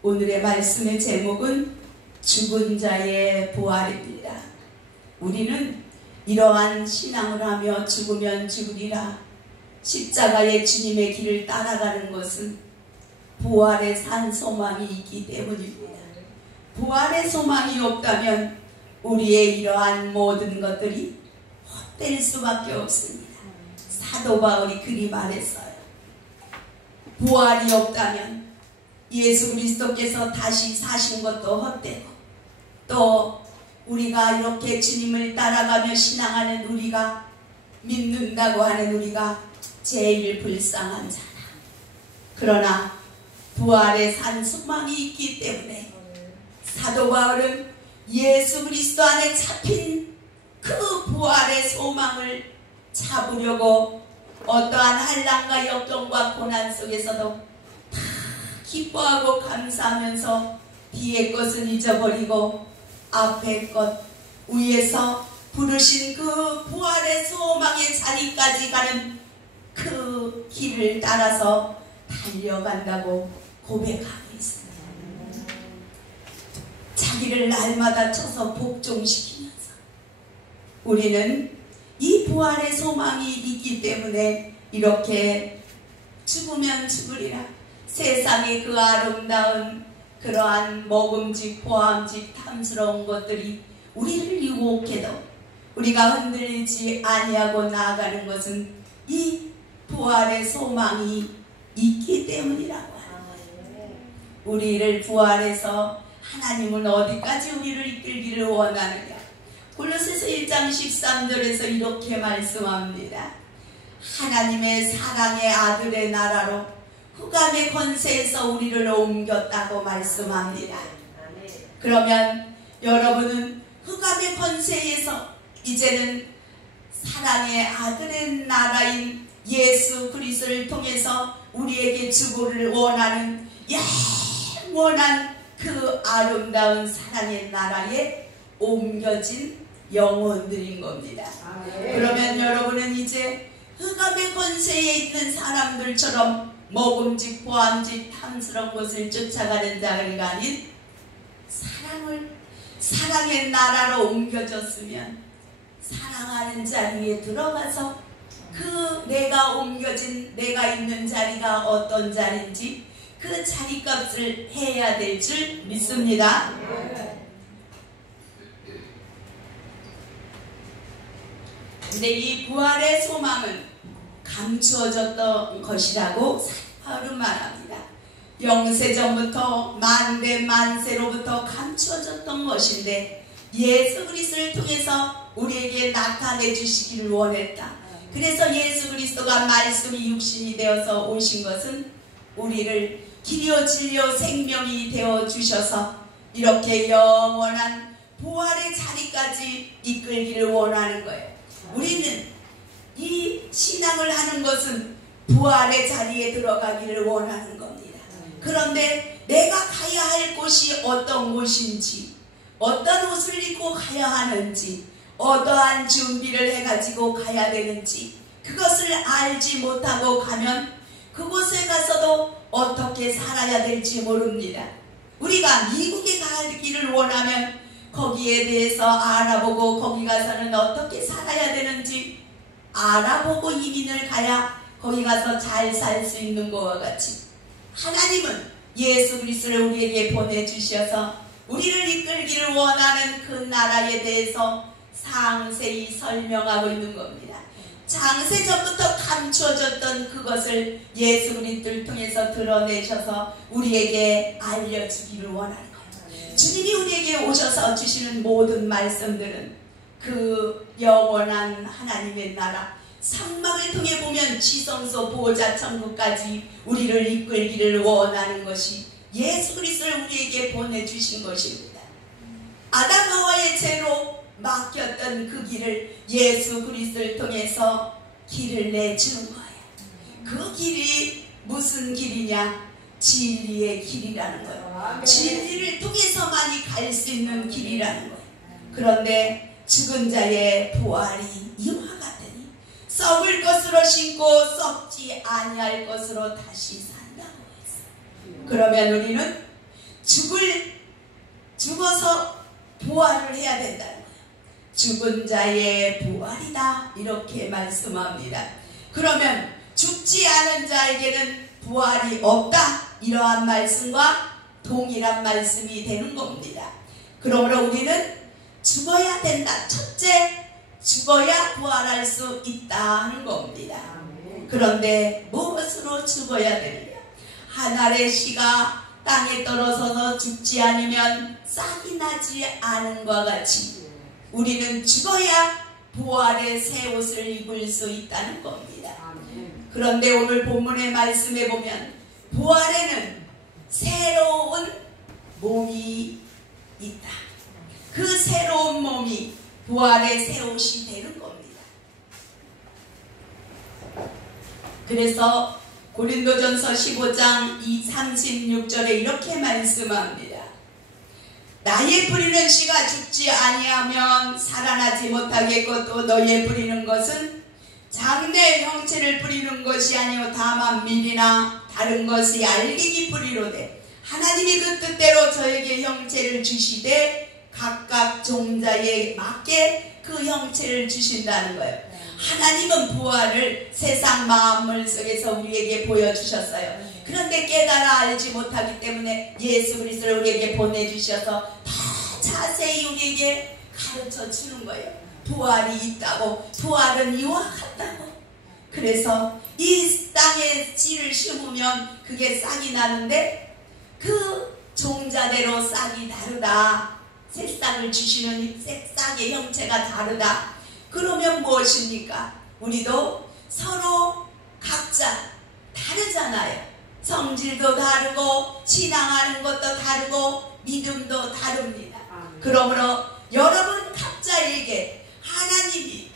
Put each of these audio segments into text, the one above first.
오늘의 말씀의 제목은 죽은 자의 부활입니다. 우리는 이러한 신앙을 하며 죽으면 죽으리라 십자가의 주님의 길을 따라가는 것은 부활의 산 소망이 있기 때문입니다. 부활의 소망이 없다면 우리의 이러한 모든 것들이 헛될 수밖에 없습니다. 사도 바울이 그리 말했어요. 부활이 없다면 예수 그리스도께서 다시 사신 것도 헛되고, 또 우리가 이렇게 주님을 따라가며 신앙하는 우리가, 믿는다고 하는 우리가 제일 불쌍한 자라. 그러나 부활의 산 소망이 있기 때문에 사도 바울은 예수 그리스도 안에 잡힌 그 부활의 소망을 잡으려고 어떠한 한란과 역경과 고난 속에서도 다 기뻐하고 감사하면서 뒤의 것은 잊어버리고 앞의 것, 위에서 부르신 그 부활의 소망의 자리까지 가는 그 길을 따라서 달려간다고 고백하고 있습니다. 자기를 날마다 쳐서 복종시키면서 우리는 이 부활의 소망이 있기 때문에 이렇게 죽으면 죽으리라, 세상의 그 아름다운 그러한 먹음직 보암직 탐스러운 것들이 우리를 유혹해도 우리가 흔들리지 아니하고 나아가는 것은 이 부활의 소망이 있기 때문이라고 합니다. 우리를 부활해서 하나님은 어디까지 우리를 이끌기를 원하느냐. 골로새서 1장 13절에서 이렇게 말씀합니다. 하나님의 사랑의 아들의 나라로 흑암의 권세에서 우리를 옮겼다고 말씀합니다. 그러면 여러분은 흑암의 권세에서 이제는 사랑의 아들의 나라인 예수 그리스도를 통해서 우리에게 주기를 원하는 영원한 그 아름다운 사랑의 나라에 옮겨진 영혼들인 겁니다. 그러면 여러분은 이제 흑암의 권세에 있는 사람들처럼 먹음직 보암직 탐스러운 것을 쫓아가는 자가 아닌 사랑의 나라로 옮겨졌으면 사랑하는 자리에 들어가서 그 내가 옮겨진 내가 있는 자리가 어떤 자리인지 그 자리값을 해야 될 줄 믿습니다. 근데 이 부활의 소망은 감추어졌던 것이라고 바울은 말합니다. 영세전부터 만대 만세로부터 감추어졌던 것인데 예수 그리스도를 통해서 우리에게 나타내 주시기를 원했다. 그래서 예수 그리스도가 말씀이 육신이 되어서 오신 것은 우리를 길이요 진리요 생명이 되어 주셔서 이렇게 영원한 부활의 자리까지 이끌기를 원하는 거예요. 우리는 이 신앙을 하는 것은 부활의 자리에 들어가기를 원하는 겁니다. 그런데 내가 가야 할 곳이 어떤 곳인지, 어떤 옷을 입고 가야 하는지, 어떠한 준비를 해가지고 가야 되는지 그것을 알지 못하고 가면 그곳에 가서도 어떻게 살아야 될지 모릅니다. 우리가 미국에 가기를 원하면 거기에 대해서 알아보고 거기 가서는 어떻게 살아야 되는지 알아보고 이민을 가야 거기 가서 잘 살 수 있는 것과 같이 하나님은 예수 그리스도를 우리에게 보내주셔서 우리를 이끌기를 원하는 그 나라에 대해서 상세히 설명하고 있는 겁니다. 장세전부터 감추어졌던 그것을 예수 그리스도를 통해서 드러내셔서 우리에게 알려주기를 원하는 거예요. 주님이 우리에게 오셔서 주시는 모든 말씀들은 그 영원한 하나님의 나라, 상막을 통해 보면 지성소 보호자 천국까지 우리를 이끌기를 원하는 것이 예수 그리스도를 우리에게 보내주신 것입니다. 아담 하와의 죄로 막혔던 그 길을 예수 그리스도를 통해서 길을 내주는 거예요. 그 길이 무슨 길이냐? 진리의 길이라는 거예요. 진리를 통해서만이 갈 수 있는 길이라는 거예요. 그런데 죽은 자의 부활이 이와 같으니 썩을 것으로 신고 썩지 아니할 것으로 다시 산다고 했어요. 그러면 우리는 죽어서 부활을 해야 된다는 거예요. 죽은 자의 부활이다 이렇게 말씀합니다. 그러면 죽지 않은 자에게는 부활이 없다 이러한 말씀과 동일한 말씀이 되는 겁니다. 그러므로 우리는 죽어야 된다. 첫째, 죽어야 부활할 수 있다는 겁니다. 그런데 무엇으로 죽어야 되느냐? 한 알의 씨가 땅에 떨어져서 죽지 않으면 싹이 나지 않은 것과 같이 우리는 죽어야 부활의 새 옷을 입을 수 있다는 겁니다. 그런데 오늘 본문의 말씀에 보면 부활에는 새로운 몸이 있다. 그 새로운 몸이 부활의 새 옷이 되는 겁니다. 그래서 고린도전서 15장 36절에 이렇게 말씀합니다. 나의 뿌리는 씨가 죽지 아니하면 살아나지 못하겠고 또 너의 뿌리는 것은 장래 형체를 뿌리는 것이 아니요 다만 밀이나 다른 것이 알갱이 뿌리로되 하나님이 그 뜻대로 저에게 형체를 주시되 각각 종자에 맞게 그 형체를 주신다는 거예요. 하나님은 부활을 세상 만물 속에서 우리에게 보여주셨어요. 그런데 깨달아 알지 못하기 때문에 예수 그리스도를 우리에게 보내주셔서 더 자세히 우리에게 가르쳐 주는 거예요. 부활이 있다고, 부활은 이와 같다고. 그래서 이 땅에 씨를 심으면 그게 싹이 나는데 그 종자대로 싹이 다르다. 새싹을 주시는 새싹의 형체가 다르다. 그러면 무엇입니까? 우리도 서로 각자 다르잖아요. 성질도 다르고 신앙하는 것도 다르고 믿음도 다릅니다. 그러므로 여러분 각자에게 하나님이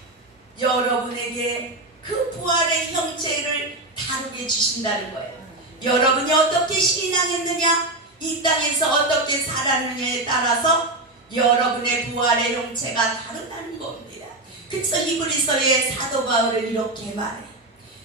여러분에게 그 부활의 형체를 다르게 주신다는 거예요. 여러분이 어떻게 신앙했느냐, 이 땅에서 어떻게 살았느냐에 따라서 여러분의 부활의 형체가 다르다는 겁니다. 그래서 히브리서의 사도 바울은 이렇게 말해요.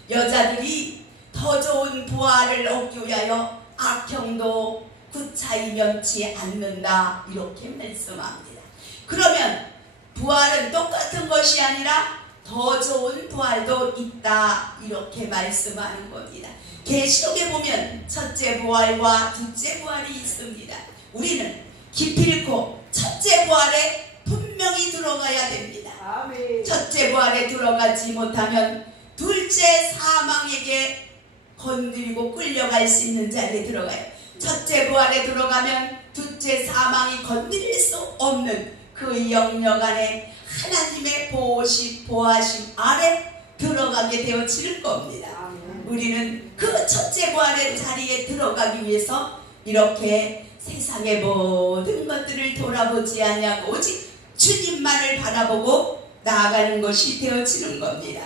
여자들이 더 좋은 부활을 얻기 위하여 악형도 구차히 면치 않는다 이렇게 말씀합니다. 그러면 부활은 똑같은 것이 아니라 더 좋은 부활도 있다 이렇게 말씀하는 겁니다. 계시록에 보면 첫째 부활과 둘째 부활이 있습니다. 우리는 기필코 첫째 부활에 분명히 들어가야 됩니다. 아멘. 첫째 부활에 들어가지 못하면 둘째 사망에게 건드리고 끌려갈 수 있는 자리에 들어가요. 첫째 부활에 들어가면 둘째 사망이 건드릴 수 없는 그 영역 안에 하나님의 보호하심 아래 들어가게 되어질 겁니다. 아멘. 우리는 그 첫째 부활의 자리에 들어가기 위해서 이렇게 세상의 모든 것들을 돌아보지 아니하고 오직 주님만을 바라보고 나아가는 것이 되어지는 겁니다.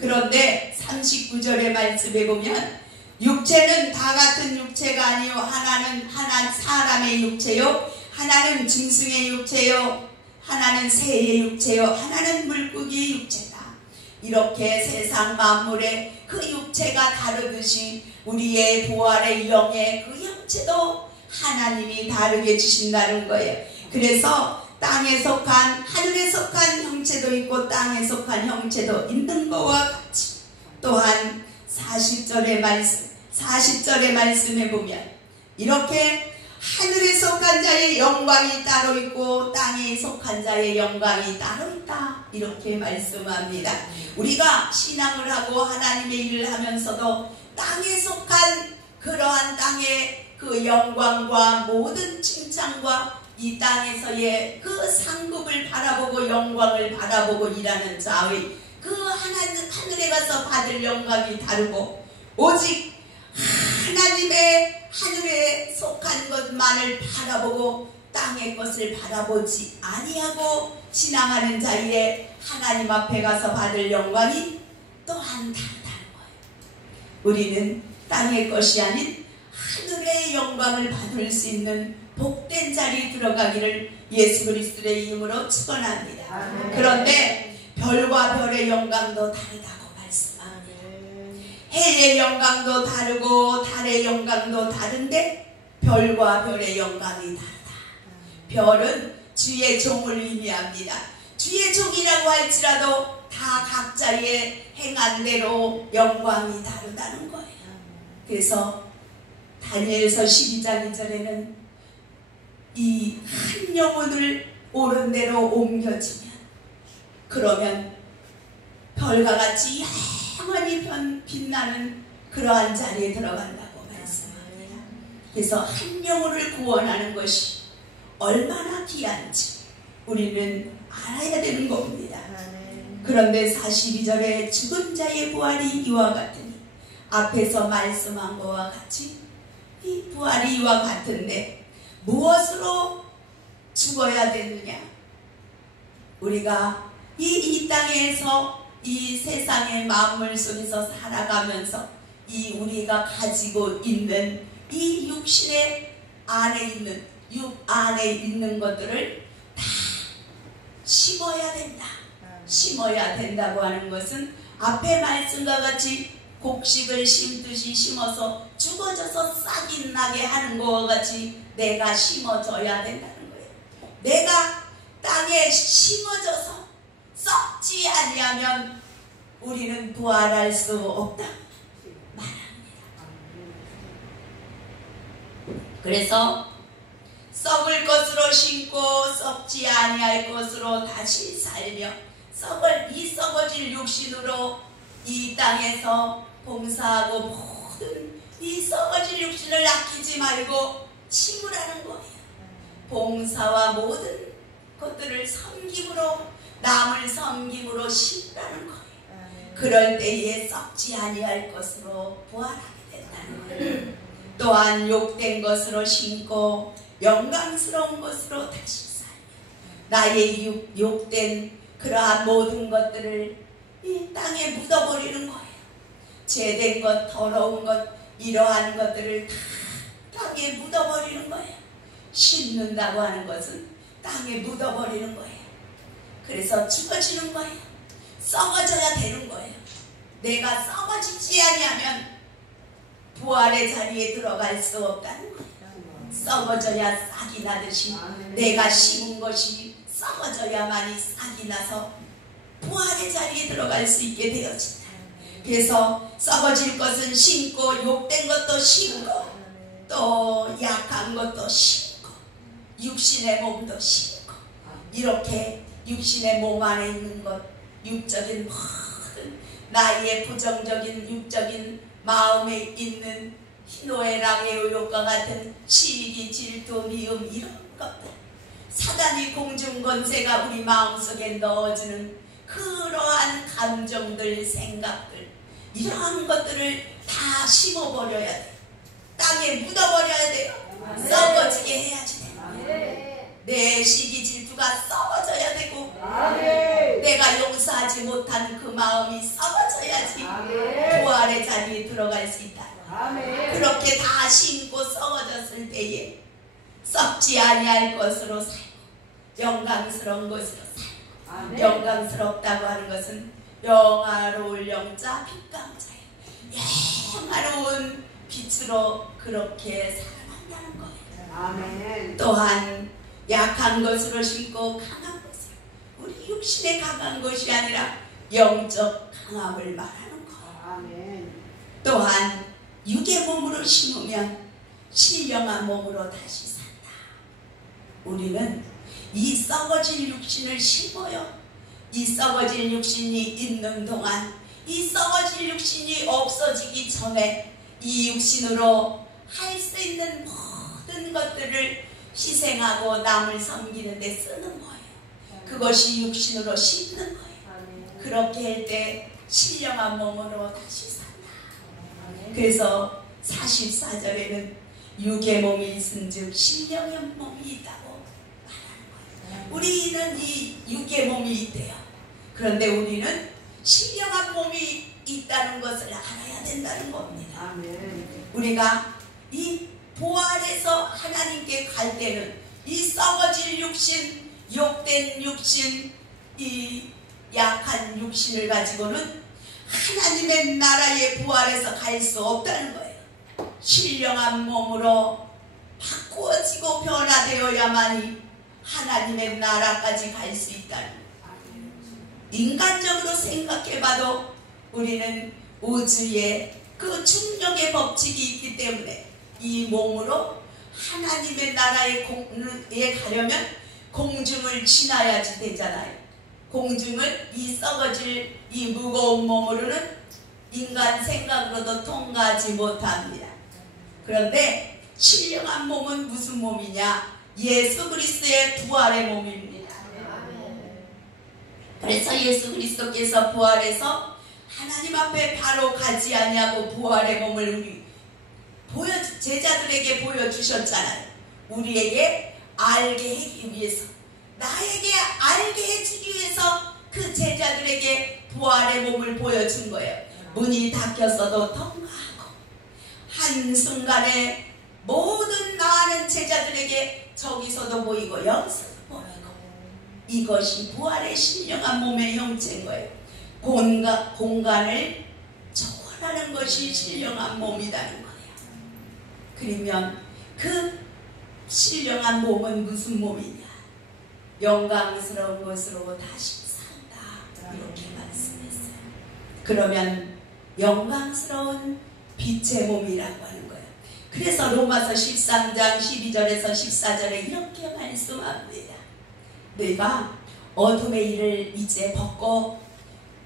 그런데 39절의 말씀에 보면 육체는 다 같은 육체가 아니요 하나는 사람의 육체요 하나는 짐승의 육체요 하나는 새의 육체요 하나는 물고기의 육체다. 이렇게 세상 만물의 그 육체가 다르듯이 우리의 부활의 영의 그 형체도 하나님이 다르게 주신다는 거예요. 그래서 땅에 속한 하늘에 속한 형체도 있고 땅에 속한 형체도 있는 것과 같이 또한 40절의 말씀에 보면 이렇게 하늘에 속한 자의 영광이 따로 있고 땅에 속한 자의 영광이 따로 있다 이렇게 말씀합니다. 우리가 신앙을 하고 하나님의 일을 하면서도 땅에 속한 그러한 땅의 그 영광과 모든 칭찬과 이 땅에서의 그 상급을 바라보고 영광을 바라보고 일하는 자의 그 하늘에 가서 받을 영광이 다르고 오직 하나님의 하늘에 속한 것만을 바라보고 땅의 것을 바라보지 아니하고 신앙하는 자의 하나님 앞에 가서 받을 영광이 또한 다르다는 거예요. 우리는 땅의 것이 아닌 하늘의 영광을 받을 수 있는 복된 자리에 들어가기를 예수 그리스도의 이름으로 축원합니다. 그런데 별과 별의 영광도 다르다고 말씀합니다. 해의 영광도 다르고 달의 영광도 다른데 별과 별의 영광이 다르다. 별은 주의 종을 의미합니다. 주의 종이라고 할지라도 다 각자의 행한 대로 영광이 다르다는 거예요. 그래서 다니엘서 12장 2절에는 이 한 영혼을 옳은 대로 옮겨지면 그러면 별과 같이 영원히 빛나는 그러한 자리에 들어간다고 말씀합니다. 그래서 한 영혼을 구원하는 것이 얼마나 귀한지 우리는 알아야 되는 겁니다. 그런데 42절에 죽은 자의 부활이 이와 같으니 앞에서 말씀한 것과 같이 이 부활이 이와 같은데 무엇으로 죽어야 되느냐? 우리가 이 땅에서 이 세상의 만물 속에서 살아가면서 이 우리가 가지고 있는 이 육신의 안에 있는 육 안에 있는 것들을 다 심어야 된다. 심어야 된다고 하는 것은 앞에 말씀과 같이 곡식을 심듯이 심어서 죽어져서 싹이 나게 하는 것과 같이 내가 심어져야 된다는 거예요. 내가 땅에 심어져서 썩지 아니하면 우리는 부활할 수 없다 말합니다. 그래서 썩을 것으로 심고 썩지 아니할 것으로 다시 살며 이 썩어질 육신으로 이 땅에서 봉사하고 모든 이 썩어질 육신을 아끼지 말고 심으라는 거예요. 봉사와 모든 것들을 섬김으로 남을 섬김으로 심으라는 거예요. 그럴 때에 썩지 아니할 것으로 부활하게 된다는 거예요. 또한 욕된 것으로 심고 영광스러운 것으로 다시 살며 나의 욕된 그러한 모든 것들을 이 땅에 묻어버리는 거예요. 죄된 것, 더러운 것, 이러한 것들을 다 땅에 묻어버리는 거예요. 심는다고 하는 것은 땅에 묻어버리는 거예요. 그래서 죽어지는 거예요. 썩어져야 되는 거예요. 내가 썩어지지 아니하면 부활의 자리에 들어갈 수 없다는 거예요. 썩어져야 싹이 나듯이 내가 심은 것이 썩어져야만이 싹이 나서 부활의 자리에 들어갈 수 있게 되어진다. 그래서 썩어질 것은 심고 욕된 것도 심고 또 약한 것도 심고 육신의 몸도 심고 이렇게 육신의 몸 안에 있는 것 육적인 모든 나의 부정적인 육적인 마음에 있는 희노애락의 의욕과 같은 시기 질투 미움 이런 것들 사단이 공중권세가 우리 마음속에 넣어주는 그러한 감정들 생각들 이러한 것들을 다 심어버려야 돼. 땅에 묻어버려야 돼요. 썩어지게 해야지 돼요. 내 시기 질투가 썩어져야 되고 내가 용서하지 못한 그 마음이 썩어져야지 부활의 자리에 들어갈 수 있다. 그렇게 다 심고 썩어졌을 때에 썩지 아니할 것으로 살고 영광스러운 것으로 살고 영광스럽다고 하는 것은 영화로울 영자 빛감자예요. 영화로운 빛으로 그렇게 살아간다는 거예요. 아멘. 또한 약한 것으로 심고 강한 것으로 우리 육신의 강한 것이 아니라 영적 강함을 말하는 거예요. 아멘. 또한 육의 몸으로 심으면 신령한 몸으로 다시 산다. 우리는 이 썩어질 육신을 심어요. 이 썩어질 육신이 있는 동안 이 썩어질 육신이 없어지기 전에 이 육신으로 할 수 있는 모든 것들을 희생하고 남을 섬기는 데 쓰는 거예요. 그것이 육신으로 심는 거예요. 그렇게 할 때 신령한 몸으로 다시 산다. 그래서 44절에는 육의 몸이 있은즉 신령의 몸이 있다고 말하는 거예요. 우리는 이 육의 몸이 있대요. 그런데 우리는 신령한 몸이 있다는 것을 알아야 된다는 겁니다. 우리가 이 부활해서 하나님께 갈 때는 이 썩어질 육신, 욕된 육신, 이 약한 육신을 가지고는 하나님의 나라에 부활해서 갈 수 없다는 거예요. 신령한 몸으로 되어야만이 하나님의 나라까지 갈 수 있다는 거예요. 인간적으로 생각해봐도 우리는 우주에 그 중력의 법칙이 있기 때문에 이 몸으로 하나님의 나라에 가려면 공중을 지나야지 되잖아요. 공중을 이 썩어질 이 무거운 몸으로는 인간 생각으로도 통과하지 못합니다. 그런데 신령한 몸은 무슨 몸이냐? 예수 그리스도의 부활의 몸입니다. 그래서 예수 그리스도께서 부활해서 하나님 앞에 바로 가지 아니하고 부활의 몸을 우리 제자들에게 보여주셨잖아요. 우리에게 알게 하기 위해서, 나에게 알게 해주기 위해서 그 제자들에게 부활의 몸을 보여준 거예요. 문이 닫혔어도 통과하고 한순간에 모든 많은 제자들에게 저기서도 보이고 여기서도 보이고, 이것이 부활의 신령한 몸의 형체인 거예요. 공간을 초월하는 것이 신령한 몸이라는 거예요. 그러면 그 신령한 몸은 무슨 몸이냐? 영광스러운 것으로 다시 산다, 이렇게 말씀했어요. 그러면 영광스러운 빛의 몸이라고 하는 거예요. 그래서 로마서 13장 12절에서 14절에 이렇게 말씀합니다. 너희가 어둠의 일을 이제 벗고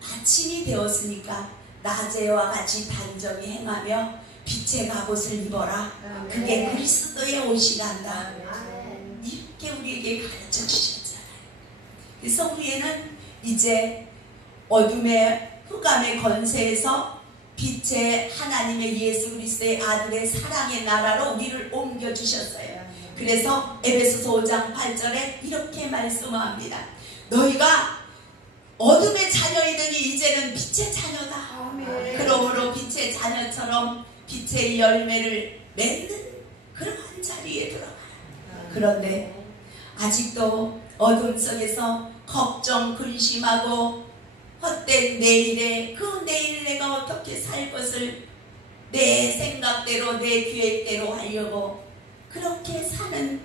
아침이 되었으니까 낮에와 같이 단정히 행하며 빛의 갑옷을 입어라. 그게 그리스도의 옷이란다. 이렇게 우리에게 가르쳐 주셨잖아요. 그래서 우리는 이제 어둠의 흑암의 권세에서 빛의 하나님의 예수 그리스도의 아들의 사랑의 나라로 우리를 옮겨주셨어요. 그래서 에베소서 5장 8절에 이렇게 말씀합니다. 너희가 어둠의 자녀이더니 이제는 빛의 자녀다. 그러므로 빛의 자녀처럼 빛의 열매를 맺는 그러한 자리에 들어가라. 그런데 아직도 어둠 속에서 걱정, 근심하고 헛된 내일에, 그 내일 내가 어떻게 살 것을 내 생각대로 내 계획대로 하려고 그렇게 사는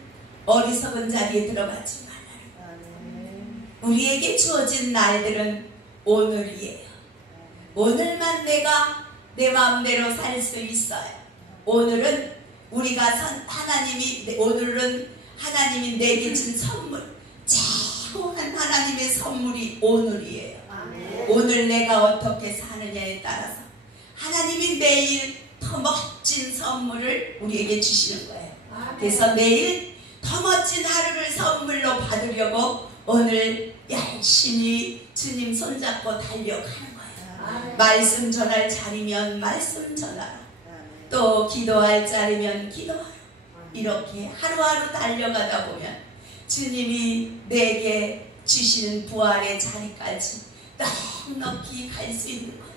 어리석은 자리에 들어가지 말라는. 우리에게 주어진 날들은 오늘이에요. 오늘만 내가 내 마음대로 살 수 있어요. 오늘은 오늘은 하나님이 내게 준 선물, 최고한 하나님의 선물이 오늘이에요. 오늘 내가 어떻게 사느냐에 따라서 하나님이 내일 더 멋진 선물을 우리에게 주시는 거예요. 그래서 내일 더 멋진 하루를 선물로 받으려고 오늘 열심히 주님 손잡고 달려가는 거예요. 말씀 전할 자리면 말씀 전하라. 또 기도할 자리면 기도하라. 이렇게 하루하루 달려가다 보면 주님이 내게 주시는 부활의 자리까지 넉넉히 갈 수 있는 거예요.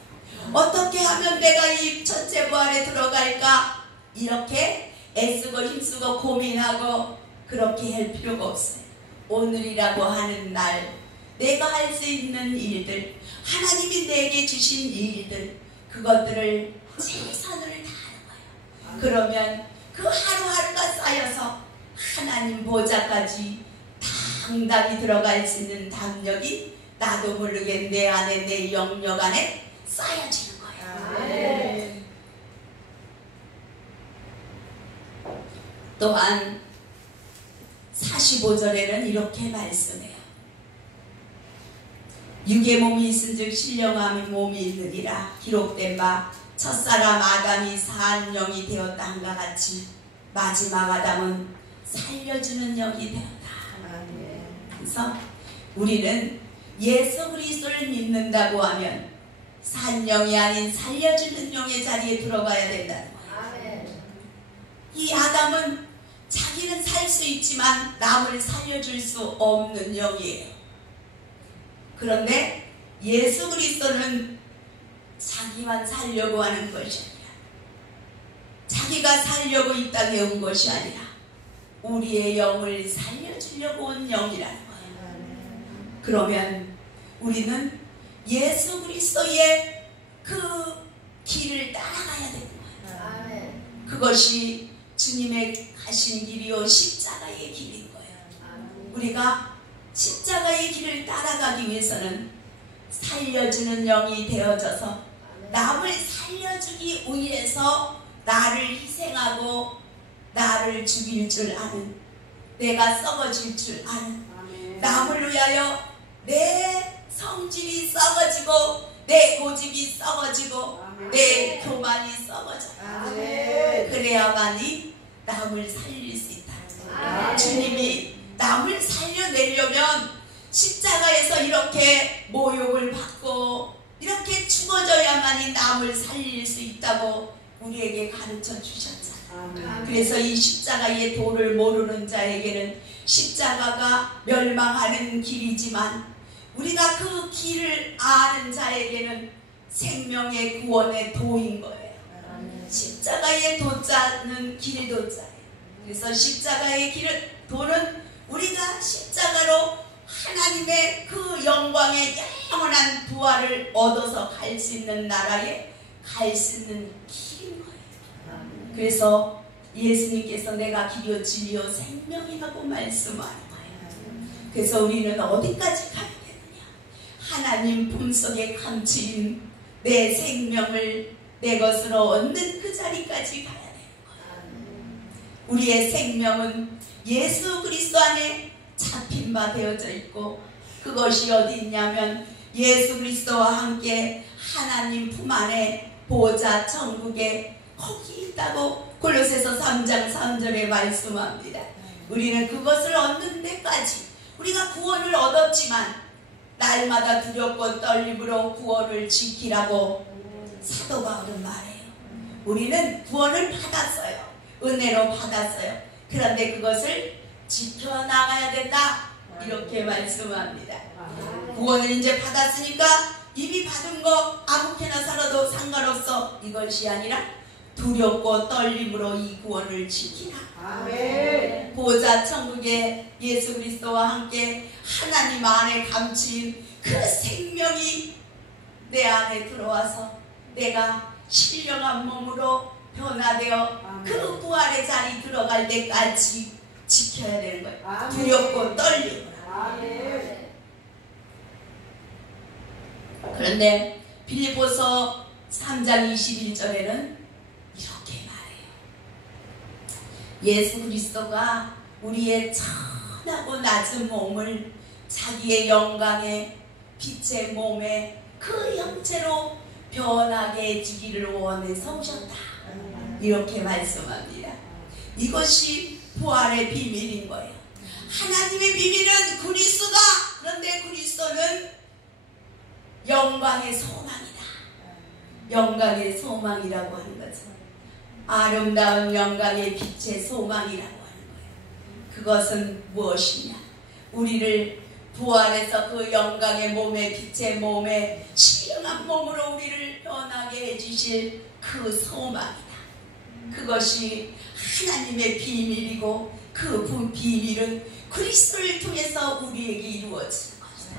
어떻게 하면 내가 이 첫째 부활에 들어갈까? 이렇게 애쓰고 힘쓰고 고민하고 그렇게 할 필요가 없어요. 오늘이라고 하는 날, 내가 할 수 있는 일들, 하나님이 내게 주신 일들, 그것들을 최선을 다하는 거예요. 그러면 그 하루하루가 쌓여서 하나님 보좌까지 당당히 들어갈 수 있는 담력이 나도 모르게 내 안에, 내 영역 안에 쌓여지는 거예요. 또한 45절에는 이렇게 말씀해요. 육의 몸이 있은즉 신령한 몸이 있느니라. 기록된 바 첫사람 아담이 산 영이 되었다 한가 같이 마지막 아담은 살려주는 영이 되었다. 그래서 우리는 예수 그리스도를 믿는다고 하면 산 영이 아닌 살려주는 영의 자리에 들어가야 된다는 거예요. 이 아담은 자기는 살 수 있지만 남을 살려줄 수 없는 영이에요. 그런데 예수 그리스도는 자기만 살려고 하는 것이 아니라, 자기가 살려고 이 땅에 온 것이 아니라 우리의 영을 살려주려고 온 영이라는 거예요. 그러면 우리는 예수 그리스도의 그 길을 따라가야 되는 거예요. 그것이 주님의 가신 길이요 십자가의 길인 거예요. 우리가 십자가의 길을 따라가기 위해서는 살려주는 영이 되어져서 남을 살려주기 위해서 나를 희생하고 나를 죽일 줄 아는, 내가 썩어질 줄 아는, 남을 위하여 내 성질이 썩어지고 내 고집이 썩어지고 내 교만이 썩어져요. 그래야만이 남을 살릴 수 있다. 주님이 남을 살려내려면 십자가에서 이렇게 모욕을 받고 이렇게 죽어져야만이 남을 살릴 수 있다고 우리에게 가르쳐 주셨잖아요. 그래서 이 십자가의 도를 모르는 자에게는 십자가가 멸망하는 길이지만 우리가 그 길을 아는 자에게는 생명의 구원의 도인 거예요. 십자가의 도자는 길도자예요. 그래서 십자가의 도는 우리가 십자가로 하나님의 그 영광의 영원한 부활을 얻어서 갈 수 있는 나라에 갈 수 있는 길인 거예요. 그래서 예수님께서 내가 길이요 진리요 생명이라고 말씀하는 거예요. 그래서 우리는 어디까지 가야 되느냐? 하나님 품속에 감추인 내 생명을 내 것으로 얻는 그 자리까지 가야 되는 거예요. 우리의 생명은 예수 그리스도 안에 잡힌 바 되어져 있고, 그것이 어디 있냐면 예수 그리스도와 함께 하나님 품 안에 보좌 천국에 거기 있다고 골로새서 3장 3절에 말씀합니다. 우리는 그것을 얻는 데까지, 우리가 구원을 얻었지만 날마다 두렵고 떨림으로 구원을 지키라고 사도 바울은 말해요. 우리는 구원을 받았어요. 은혜로 받았어요. 그런데 그것을 지켜나가야 된다, 이렇게 말씀합니다. 구원을 이제 받았으니까 이미 받은 거 아무렇게나 살아도 상관없어, 이것이 아니라 두렵고 떨림으로 이 구원을 지키라. 아멘. 보좌 천국에 예수 그리스도와 함께 하나님 안에 감추인 그 생명이 내 안에 들어와서 내가 신령한 몸으로 변화되어 아멘. 그 부활의 자리 들어갈 때까지 지켜야 되는 거예요. 아멘. 두렵고 떨림으로. 아멘. 그런데 빌립보서 3장 21절에는 이렇게 말해요. 예수 그리스도가 우리의 천하고 낮은 몸을 자기의 영광의 빛의 몸에 그 형체로 변하게 해주기를 원해서 오셨다, 이렇게 말씀합니다. 이것이 부활의 비밀인 거예요. 하나님의 비밀은 그리스도다. 그런데 그리스도는 영광의 소망이다. 영광의 소망이라고 하는 거죠. 아름다운 영광의 빛의 소망이라고 하는 거예요. 그것은 무엇이냐? 우리를 부활해서 그 영광의 몸에, 빛의 몸에, 신령한 몸으로 우리를 변하게 해주실 그 소망이다. 그것이 하나님의 비밀이고, 그 비밀은 그리스도를 통해서 우리에게 이루어지는 것이다.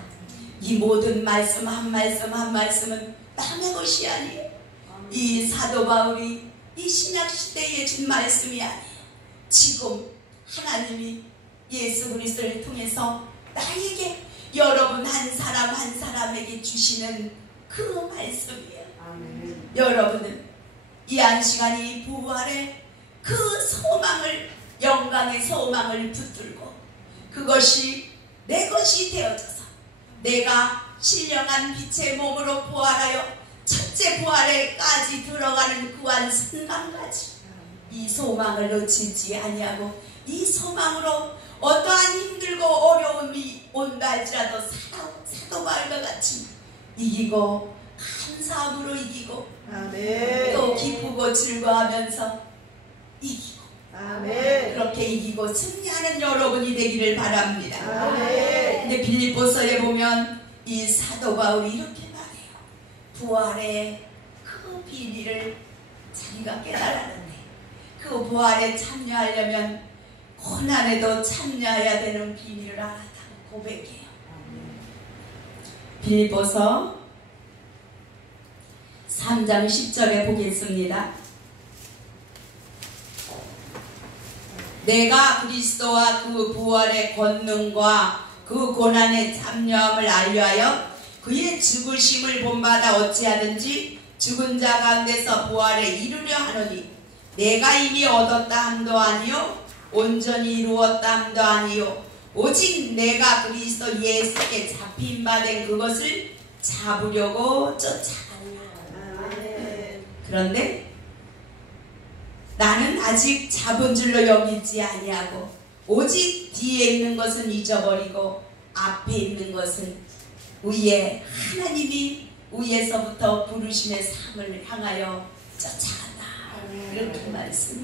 이 모든 말씀 한 말씀 한 말씀은 남의 것이 아니에요. 이 사도 바울이 이 신약 시대에 준 말씀이 아니에요. 지금 하나님이 예수 그리스도를 통해서 나에게, 여러분 한 사람 한 사람에게 주시는 그 말씀이에요. 아멘. 여러분은 이 안시간이 부활의 그 소망을, 영광의 소망을 붙들고 그것이 내 것이 되어져서 내가 신령한 빛의 몸으로 부활하여 첫째 부활에까지 들어가는 그 한 순간까지 이 소망을 놓치지 아니하고, 이 소망으로 어떠한 힘들고 어려움이 온다 할지라도 사도 바울과 같이 이기고 감사함으로 이기고, 아멘. 또 기쁘고 즐거워하면서 이기고, 아멘. 그렇게 이기고 승리하는 여러분이 되기를 바랍니다. 아멘. 근데 빌립보서에 보면 이 사도 바울이 이렇게 말해요. 부활의 그 비밀을 자기가 깨달았는데 그 부활에 참여하려면 고난에도 참여해야 되는 비밀을 알았다고 고백해요. 빌립보서 3장 10절에 보겠습니다. 내가 그리스도와 그 부활의 권능과 그 고난에 참여함을 알려하여 그의 죽으심을 본받아 어찌하든지 죽은 자 가운데서 부활에 이르려 하노니 내가 이미 얻었다 함도 아니요 온전히 이루었다 함도 아니요 오직 내가 그리스도 예수께 잡힌 바 된 그것을 잡으려고 쫓아간다. 그런데 나는 아직 잡은 줄로 여기지 아니하고 오직 뒤에 있는 것은 잊어버리고 앞에 있는 것은 위에 하나님이 위에서부터 부르심의 삶을 향하여 쫓아간다. 이렇게 말씀해.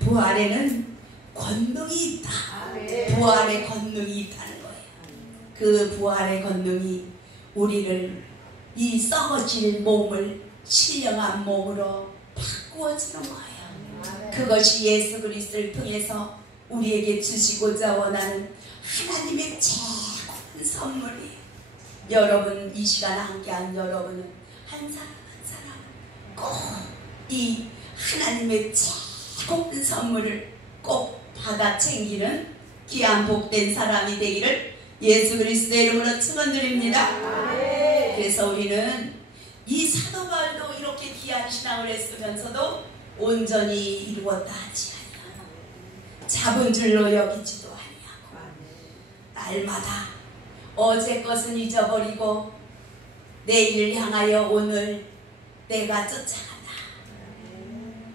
부활에는 권능이 있다. 부활의 권능이 있다는 거예요. 그 부활의 권능이 우리를 이 썩어질 몸을 신령한 몸으로 바꾸어주는 거예요. 그것이 예수 그리스도를 통해서 우리에게 주시고자 원하는 하나님의 최고한 선물이에요. 여러분, 이 시간 함께한 여러분은 한 사람 한 사람 꼭 이 하나님의 최고한 선물을 꼭 받아 챙기는 귀한 복된 사람이 되기를 예수 그리스도의 이름으로 축원드립니다. 그래서 우리는 이 사도 바울도 이렇게 귀한 신앙을 했으면서도 온전히 이루었다 하지 아니하고 잡은 줄로 여기지도 아니하고 날마다 어제 것은 잊어버리고 내일을 향하여 오늘 내가 쫓아간다.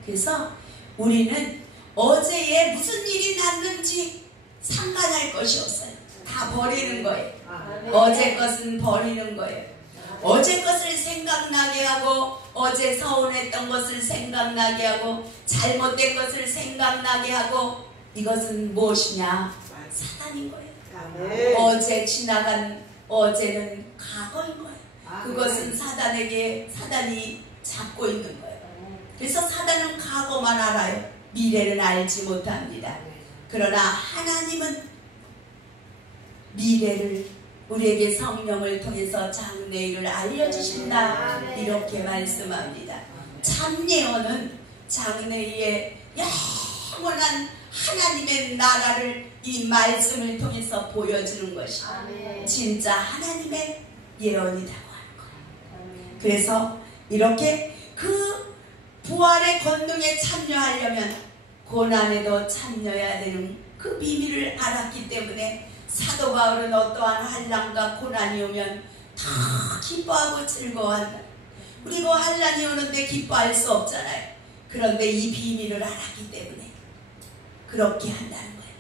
그래서 우리는 어제에 무슨 일이 났는지 상관할 것이 없어요. 다 버리는 거예요. 어제 것은 버리는 거예요. 어제 것을 생각나게 하고 어제 서운했던 것을 생각나게 하고 잘못된 것을 생각나게 하고 이것은 무엇이냐? 사단인 거예요. 어제 지나간 어제는 과거인 거예요. 그것은 사단이 잡고 있는 거예요. 그래서 사단은 과거만 알아요. 미래는 알지 못합니다. 그러나 하나님은 미래를 우리에게 성령을 통해서 장래일을 알려주신다. 이렇게 말씀합니다. 참 예언은 장래의 영원한 하나님의 나라를 이 말씀을 통해서 보여주는 것이 진짜 하나님의 예언이라고 하는 거예요. 그래서 이렇게 그 부활의 권능에 참여하려면 고난에도 참여해야 되는 그 비밀을 알았기 때문에 사도 바울은 어떠한 환난과 고난이 오면 다 기뻐하고 즐거워한다. 우리가 환난이 오는데 기뻐할 수 없잖아요. 그런데 이 비밀을 알았기 때문에 그렇게 한다는 거예요.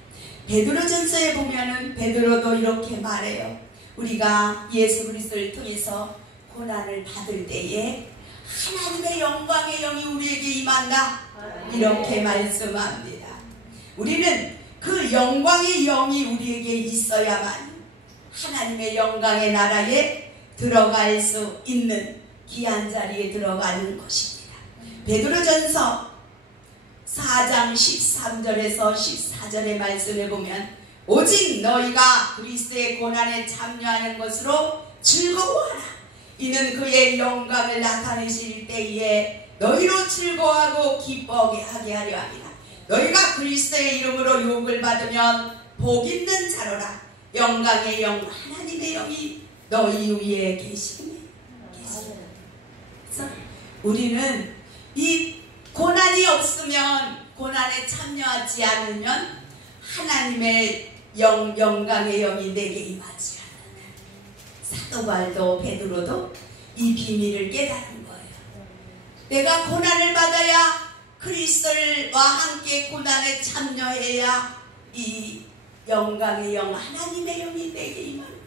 베드로전서에 보면은 베드로도 이렇게 말해요. 우리가 예수 그리스도를 통해서 고난을 받을 때에 하나님의 영광의 영이 우리에게 임한다. 이렇게 말씀합니다. 우리는 그 영광의 영이 우리에게 있어야만 하나님의 영광의 나라에 들어갈 수 있는 귀한 자리에 들어가는 것입니다. 베드로전서 4장 13절에서 14절의 말씀을 보면 오직 너희가 그리스도의 고난에 참여하는 것으로 즐거워하라. 이는 그의 영광을 나타내실 때에 너희로 즐거워하고 기뻐하게 하려 합니다. 너희가 그리스도의 이름으로 욕을 받으면 복 있는 자로라. 영광의 영 하나님의 영이 너희 위에 계시니. 그래서 우리는 이 고난이 없으면 고난에 참여하지 않으면 하나님의 영광의 영이 내게 임하지 않는다. 사도 바울도 베드로도 이 비밀을 깨달은 거예요. 내가 고난을 받아야 그리스도와 함께 고난에 참여해야 이 영광의 영 하나님의 영이 내게 임하는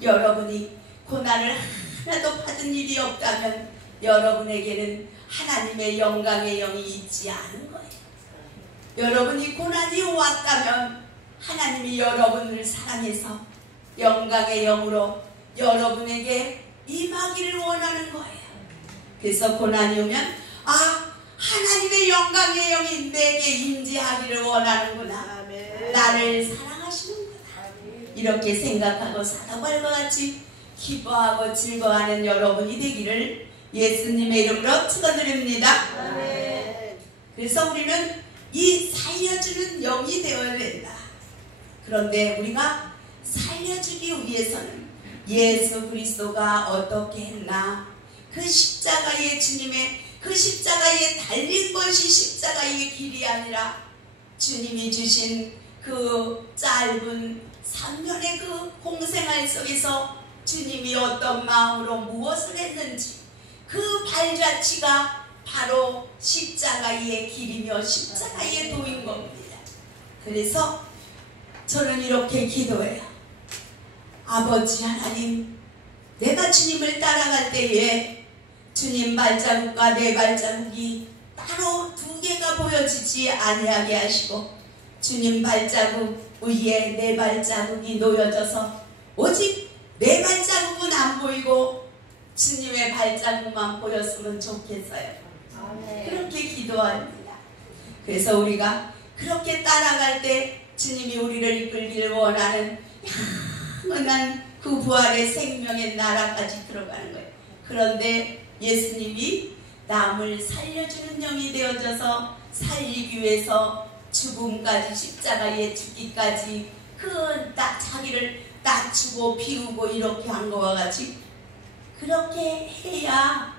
거예요. 여러분이 고난을 하나도 받은 일이 없다면 여러분에게는 하나님의 영광의 영이 있지 않은 거예요. 여러분이 고난이 왔다면 하나님이 여러분을 사랑해서 영광의 영으로 여러분에게 임하기를 원하는 거예요. 그래서 고난이 오면 하나님의 영광의 영이 내게 임재하기를 원하는구나. 나를 사랑하시는구나. 이렇게 생각하고 사도 바울과 같이 기뻐하고 즐거워하는 여러분이 되기를 예수님의 이름으로 축원드립니다. 그래서 우리는 이 살려주는 영이 되어야 된다. 그런데 우리가 살려주기 위해서는 예수 그리스도가 어떻게 했나, 그 십자가의 주님의 그 십자가에 달린 것이 십자가의 길이 아니라 주님이 주신 그 짧은 3년의 그 공생활 속에서 주님이 어떤 마음으로 무엇을 했는지 그 발자취가 바로 십자가의 길이며 십자가의 도인 겁니다. 그래서 저는 이렇게 기도해요. 아버지 하나님, 내가 주님을 따라갈 때에 주님 발자국과 내 발자국이 따로 두 개가 보여지지 아니하게 하시고 주님 발자국 위에 내 발자국이 놓여져서 오직 내 발자국은 안 보이고 주님의 발자국만 보였으면 좋겠어요. 그렇게 기도합니다. 그래서 우리가 그렇게 따라갈 때 주님이 우리를 이끌기를 원하는 영원한 그 부활의 생명의 나라까지 들어가는 거예요. 그런데 예수님이 남을 살려주는 영이 되어져서 살리기 위해서 죽음까지 십자가에 죽기까지 그 자기를 낮추고 비우고 이렇게 한 것과 같이 그렇게 해야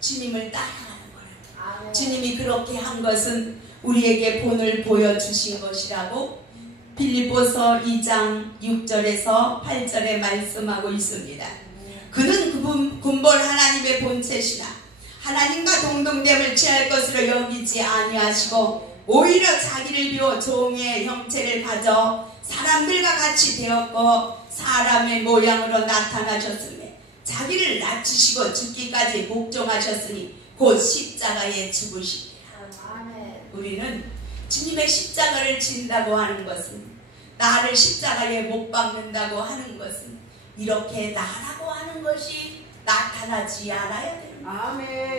주님을 따라가는 거예요. 주님이 그렇게 한 것은 우리에게 본을 보여주신 것이라고 빌립보서 2장 6절에서 8절에 말씀하고 있습니다. 그는 근본 하나님의 본체시나 하나님과 동등됨을 취할 것으로 여기지 아니하시고 오히려 자기를 비워 종의 형체를 가져 사람들과 같이 되었고 사람의 모양으로 나타나셨으며 자기를 낮추시고 죽기까지 복종하셨으니 곧 십자가에 죽으시니라. 우리는 주님의 십자가를 진다고 하는 것은, 나를 십자가에 못 박는다고 하는 것은 이렇게 나라고 하는 것이 나타나지 않아야 됩니다.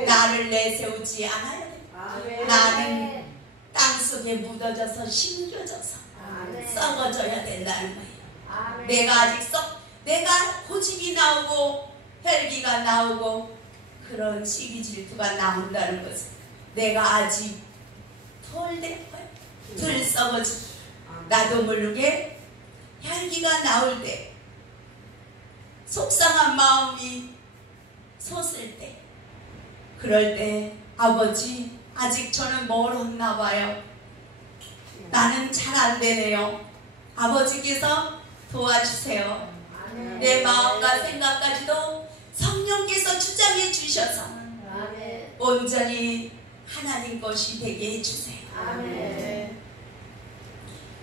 나를 내세우지 않아야 됩니다. 나는 땅속에 묻어져서 심겨져서 썩어져야 된다는 거예요. 내가 아직 내가 고집이 나오고 혈기가 나오고 그런 시기 질투가 나온다는 것은 내가 아직 덜 썩어져 나도 모르게 혈기가 나올 때, 속상한 마음이 솟을 때, 그럴 때 아버지 아직 저는 멀었나 봐요. 나는 잘 안 되네요. 아버지께서 도와주세요. 내 마음과 생각까지도 성령께서 주장해 주셔서 온전히 하나님 것이 되게 해주세요.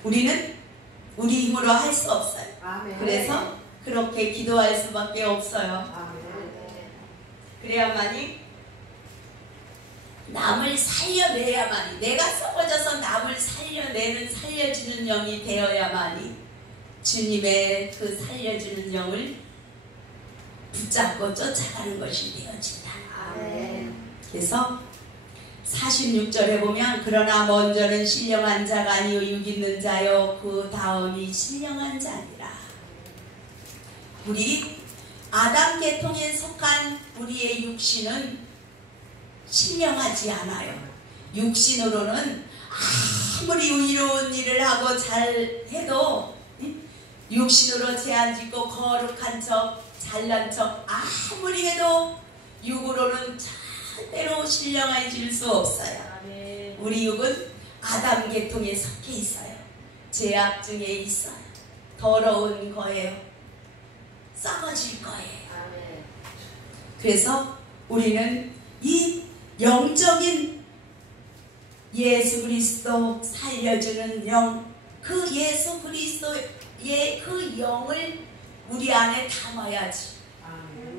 우리는 우리 힘으로 할 수 없어요. 그래서 그렇게 기도할 수밖에 없어요. 그래야만이 남을 살려내야만이, 내가 썩어져서 남을 살려주는 영이 되어야만이 주님의 그 살려주는 영을 붙잡고 쫓아가는 것이 되어진다. 그래서 46절에 보면 그러나 먼저는 신령한 자가 아니요 육 있는 자요 그 다음이 신령한 자니라. 우리 아담 계통에 속한 우리의 육신은 신령하지 않아요. 육신으로는 아무리 의로운 일을 하고 잘해도 육신으로 제한짓고 거룩한 척 잘난 척 아무리 해도 육으로는 절대로 신령해질 수 없어요. 우리 육은 아담 계통에 속해 있어요. 죄악 중에 있어요. 더러운 거예요. 썩어질 거예요. 그래서 우리는 이 영적인 예수 그리스도 살려주는 영, 그 예수 그리스도의 그 영을 우리 안에 담아야지.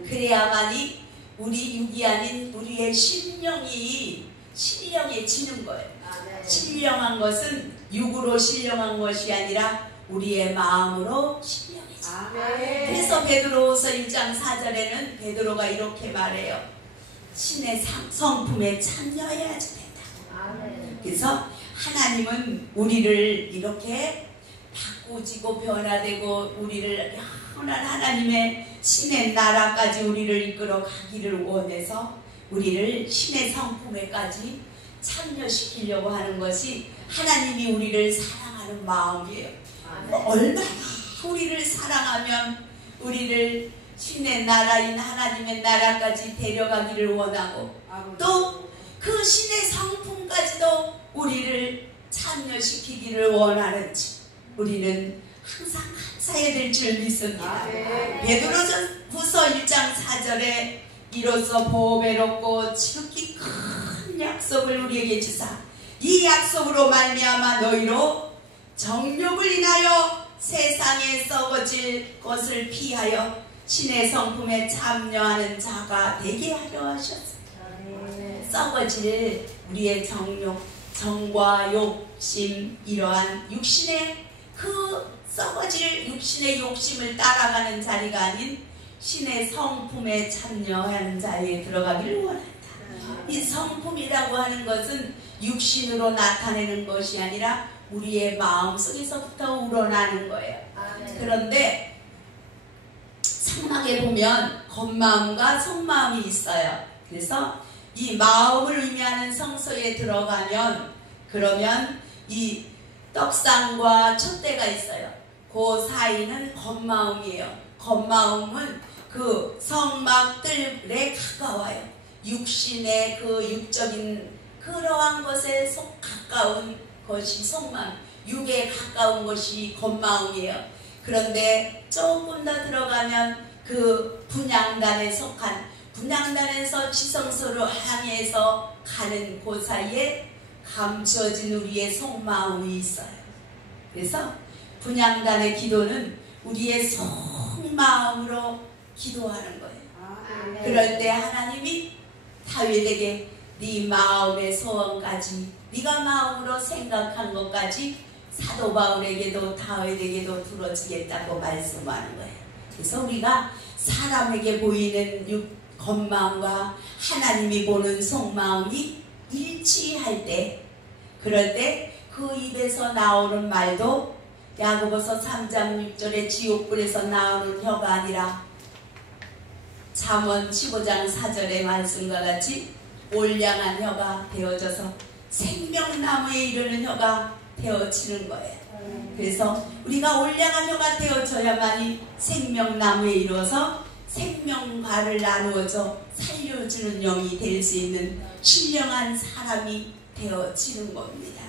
그래야만이 우리 육이 아닌 우리의 신령이 신령해지는 거예요. 신령한 것은 육으로 신령한 것이 아니라 우리의 마음으로 신령해져요. 그래서 베드로후서 1장 4절에는 베드로가 이렇게 말해요. 신의 성품에 참여해야지 된다. 그래서 하나님은 우리를 이렇게 바꾸지고 변화되고 우리를 영원한 하나님의 신의 나라까지 우리를 이끌어 가기를 원해서 우리를 신의 성품에까지 참여시키려고 하는 것이 하나님이 우리를 사랑하는 마음이에요. 얼마나 우리를 사랑하면 우리를 신의 나라인 하나님의 나라까지 데려가기를 원하고 또 그 신의 성품까지도 우리를 참여시키기를 원하는지 우리는 항상 감사해야 될 줄 믿습니다. 베드로전후서 1장 4절에 이로써 보배롭고 지극히 큰 약속을 우리에게 주사 이 약속으로 말미암아 너희로 정욕을 인하여 세상에 썩어질 것을 피하여 신의 성품에 참여하는 자가 되게 하려 하셨습니다. 썩어질 우리의 정욕, 정과 욕심, 이러한 육신의 그 썩어질 육신의 욕심을 따라가는 자리가 아닌 신의 성품에 참여하는 자리에 들어가기를 원한다. 이 성품이라고 하는 것은 육신으로 나타내는 것이 아니라 우리의 마음속에서부터 우러나는 거예요. 그런데 성막에 보면 겉마음과 속마음이 있어요. 그래서 이 마음을 의미하는 성소에 들어가면 그러면 이 떡상과 촛대가 있어요. 그 사이는 겉마음이에요. 겉마음은 그 성막들에 가까워요. 육신의 그 육적인 그러한 것에 속 가까운 것이 속마음, 육에 가까운 것이 겉마음이에요. 그런데 조금 더 들어가면 그 분향단에 속한 분향단에서 지성소로 향해서 가는 그 사이에 감추어진 우리의 속마음이 있어요. 그래서 분향단의 기도는 우리의 속마음으로 기도하는 거예요. 그럴 때 하나님이 다윗에게 네 마음의 소원까지 네가 마음으로 생각한 것까지 사도 바울에게도 다윗에게도 들어주겠다고 말씀하는 거예요. 그래서 우리가 사람에게 보이는 겉마음과 하나님이 보는 속마음이 일치할 때 그럴 때 그 입에서 나오는 말도 야고보서 3장 6절에 지옥불에서 나오는 혀가 아니라 잠언 15장 4절의 말씀과 같이 올량한 혀가 되어져서 생명나무에 이르는 혀가 되어지는 거예요. 그래서 우리가 올량한 혀가 되어져야만이 생명나무에 이루어서 생명과를 나누어져 살려주는 영이 될 수 있는 신령한 사람이 되어지는 겁니다.